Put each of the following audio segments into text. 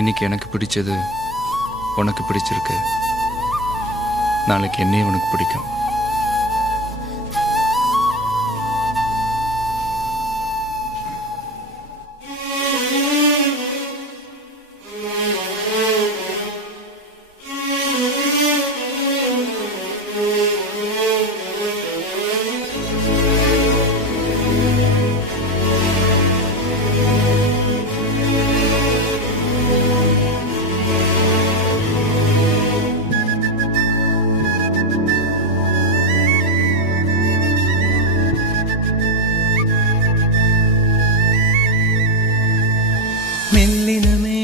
இன்னைக்கு எனக்கு பிடிச்சது உனக்கு பிடிச்சிருக்கு, நாளைக்கு என்னையும் உனக்கு பிடிக்கும். மெல்லினமே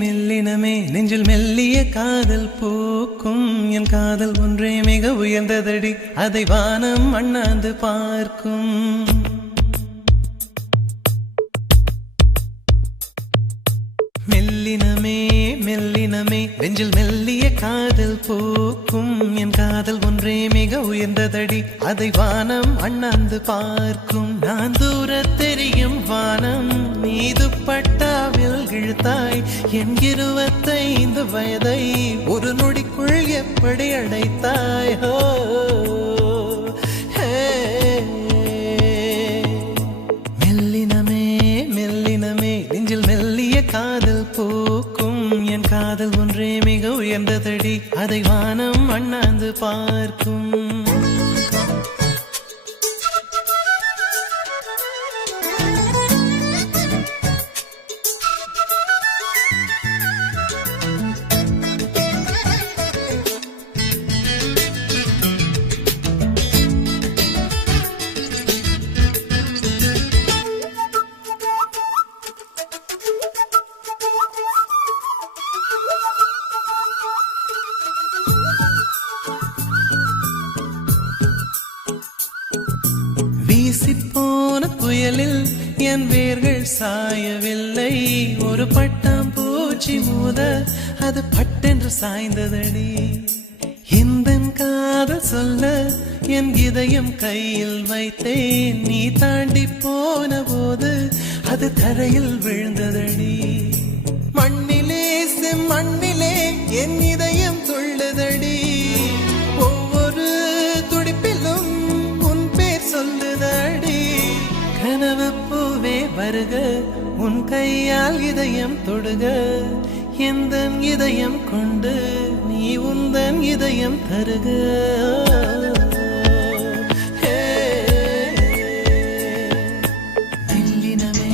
மெல்லினமே நெஞ்சில் மெல்லிய காதல் பூக்கும். என் காதல் ஒன்றே மிக உயர்ந்ததடி, அதை வானம் அண்ணாந்து பார்க்கும். மெல்லினமே மெல்லினமே நெஞ்சில் மெல்லிய காதல் பூக்கும். என் காதல் ஒன்றே மிக உயர்ந்ததடி, அதை வானம் அண்ணாந்து பார்க்கும். நான் தூர தெரியும் வானம், மீது பட்டாவில் இழுத்தாய் என் 25 வயதை ஒரு நொடிக்குள் எப்படி அடைத்தாய்? ஹோ மெல்லினமே மெல்லினமே நெஞ்சில் மெல்லிய காதல் பூக்கும். என் காதல் ஒன்றே மிக உயர்ந்ததடி, அதை வானம் அண்ணாந்து பார்க்கும். வீசிப்போன புயலில் என் வேர்கள் சாயவில்லை, ஒரு பட்டாம் பூச்சி மோத அது பட்டென்று சாய்ந்ததடி. இந்த காதல் சொல்ல என் இதயம் கையில் வைத்தேன், நீ தாண்டி போன போது அது தரையில் விழுந்ததடி. மண்ணிலே செம்மண்ணிலே என் இதயம் துள்ளதடி, ஒவ்வொரு துடிப்பிலும் உன் பேர் சொல்லுதடி. கனவு பூவே வருக, உன் கையால் இதயம் தொடுக, எந்த இதயம் கொண்டு நீ உந்தன் இதயம் தருக. மெல்லினமே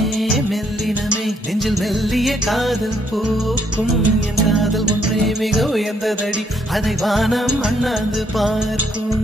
மெல்லினமே நெஞ்சில் மெல்லிய காதல் பூக்கும். என் காதல் ஒன்றே மிக உயர்ந்ததடி, அதை வானம் அண்ணாந்து பார்க்கும்.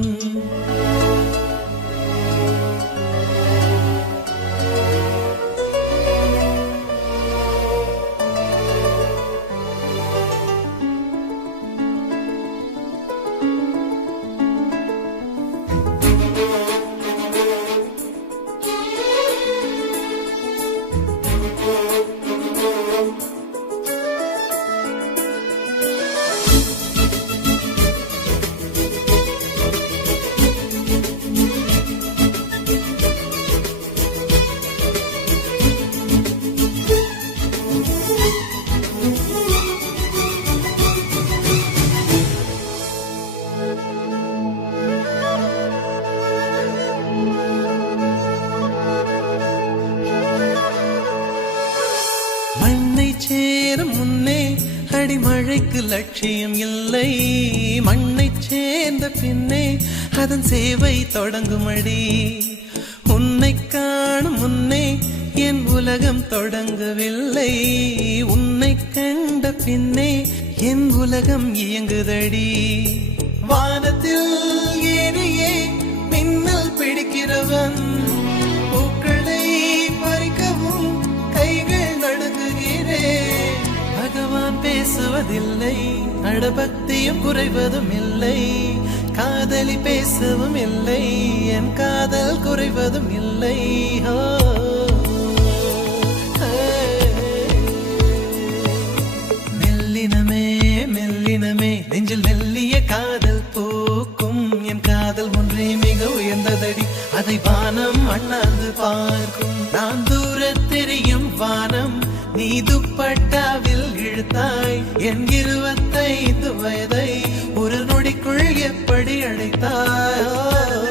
சேரும் முன்னே அடிமழைக்கு லட்சியம் இல்லை, மண்ணை சேர்ந்த பின்னே அதன் சேவை தொடங்குமடி. உன்னை காணும் முன்னே என் உலகம் தொடங்கவில்லை, உன்னை கண்ட பின்னே என் உலகம் இயங்குதடி. வானத்தில் ஏறியே மின்னல் பிடிக்கிறவன், பூக்களை பறிக்கவும் கைகள் நடுங்குகிறேன். பகவான் பேசுவதில்லை, அடபக்தியும் குறைவதும் இல்லை, காதலி பேசவும் இல்லை, என் காதல் குறைவதும் இல்லை. மெல்லினமே மெல்லினமே நெஞ்சில் மெல்லிய காதல் பூக்கும். என் காதல் ஒன்றே மிக உயர்ந்ததடி, அதை வானம் அண்ணாந்து பார்க்கும். நான் தூர தெரியும் வானம், நீ துப்பட்டாவில் இழுத்த எடுத்தாய் என் 25 வயதை ஒரு நொடிக்குள் எப்படி அழைத்தாய்